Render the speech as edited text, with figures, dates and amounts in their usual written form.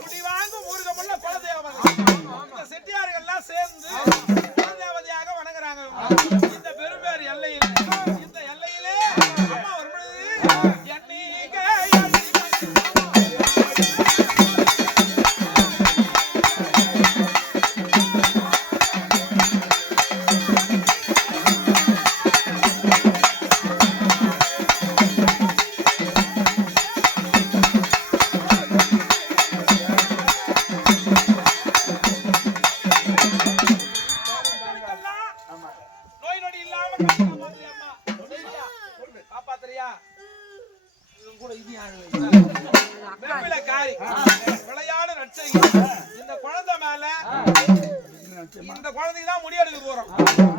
குடி வாங்கும் ஊர்கமுள்ள குலதேவதை. இந்த செட்டியார்கள்லாம் சேர்ந்து குலதேவதையாக வணங்குறாங்க. இந்த பெரும்பேர் எல்லையில் இந்த எல்லையிலே அம்மா வரும்பொழுது இந்த குழந்தைக்கு தான் முடி எடுக்க போறோம்.